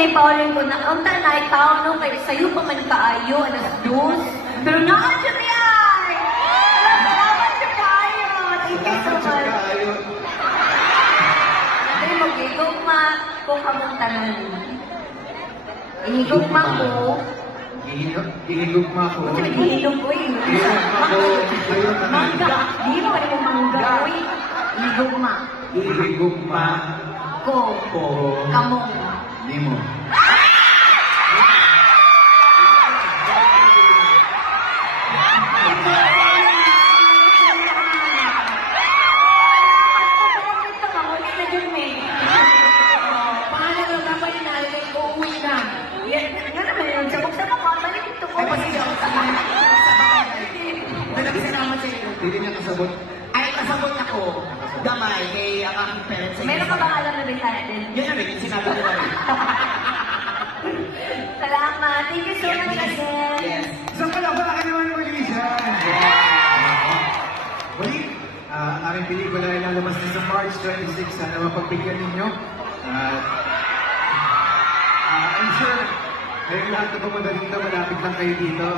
ni Pauline ko na, ang tanay, tao no, kay sayo pa man kaayo, alas dos. Pero naadyo niya! Salamat siya kayo! Thank you so much. Ay, mag-igugma ko kamuntanan. Inigugma ko. Ihigugma ko. Ba't may ihilog ko eh? Ihigugma ko. Mangga. Di mo kaya mo mangga ko eh. Inigugma. Ihigugma Ko. ko. Kamong. Di mo. Paano lang naman yung nalagay ko, uwi na. Nga naman yun, sabog-sabog ka, balik ito ko. Ay, pasensya ko sa mga nagsinama sa iyo. Hindi niya kasabot. Ay, kasabot ako. Gamay, kay ang aking parents sa Meron ka bang alam na bitaya din? Yun na rin, yung sinabi nila rin. Salamat. Thank you so much again. Yes. Isang palakpakan naman ng mag-iisyan. Muli, aking pelikula ay lalabas na sa March 26. Sana mapagbigyan ninyo. I'm sure, kayong lahat na pumunta dito, malapit lang kayo dito.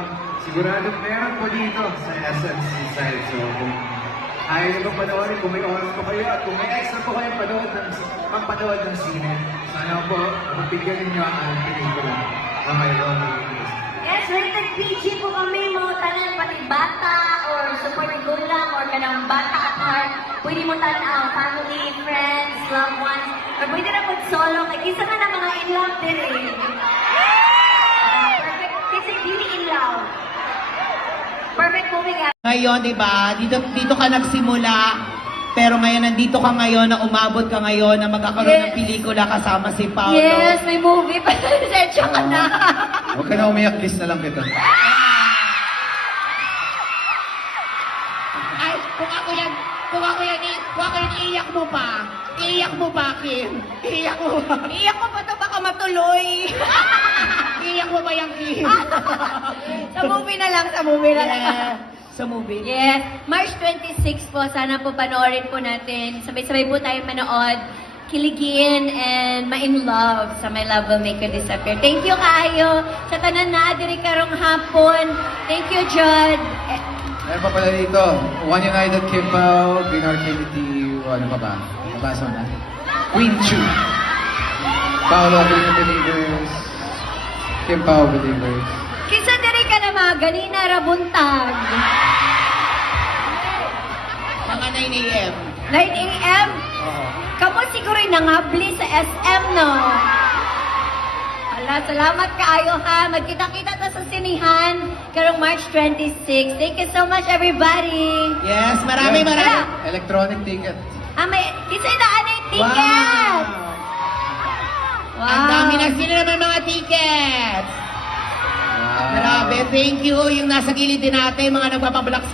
Sigurado meron po dito sa SM Seaside. So, kung ayaw nyo bang panoorin, kung may oras po kayo, at kung may extra po kayong pampanood ng sine, sana po, mapagbigyan ninyo ang aking pelikula na may Romeo. Yes, rated PG po kami, mga tanan, pati bata, or super gulang, or kanang bata at heart. Pwede mo tanaw, family, friends, loved ones, or pwede na mag-solo, kay isa ka na mga in love din eh. Perfect, kasi dili in love. Perfect movie nga. Ngayon, di ba, dito ka nagsimula, pero ngayon, nandito ka ngayon, na umabot ka ngayon, na magkakaroon ng pelikula kasama si Paolo. Yes, may movie pa. Sensya ka na. Huwag ka na umiyak, kiss na lang kita. Ay, kung ako yan, iiyak mo pa. Iiyak mo ba, Kim? Iiyak mo ba? Iyak ko pa to, baka matuloy. Iiyak mo ba yan, Kim? Sa movie na lang, sa movie na lang. Yeah. Sa movie? Yes, March 26 po, sana po panoorin po natin. Sabay-sabay po tayo manood, kiligin, and ma-in love sa My Love Will Make You Disappear. Thank you kaayo sa tanan na diri karong hapon. Thank you, Jud. Meron pa pala dito, One United Kim Pao, Green Arcanity, ano pa ba? Nabasa na. Queen Chu. Paolo, Green Believers. Kim Pao, Believers. Kinsa diri ka na mga ganina rabuntag. Mga 9 a.m. 9 a.m. Oo. Kamo siguro nangabli sa SM, no? Ala, salamat kaayo ha. Magkita-kita ta sa sinihan karong March 26. Thank you so much, everybody. Yes, marami. Electronic ticket. May kinsa daan ay ticket. Wow. Ang dami na. Sino naman mga tickets? Grabe, thank you. Yung nasa gilid din natin, mga nagpapablock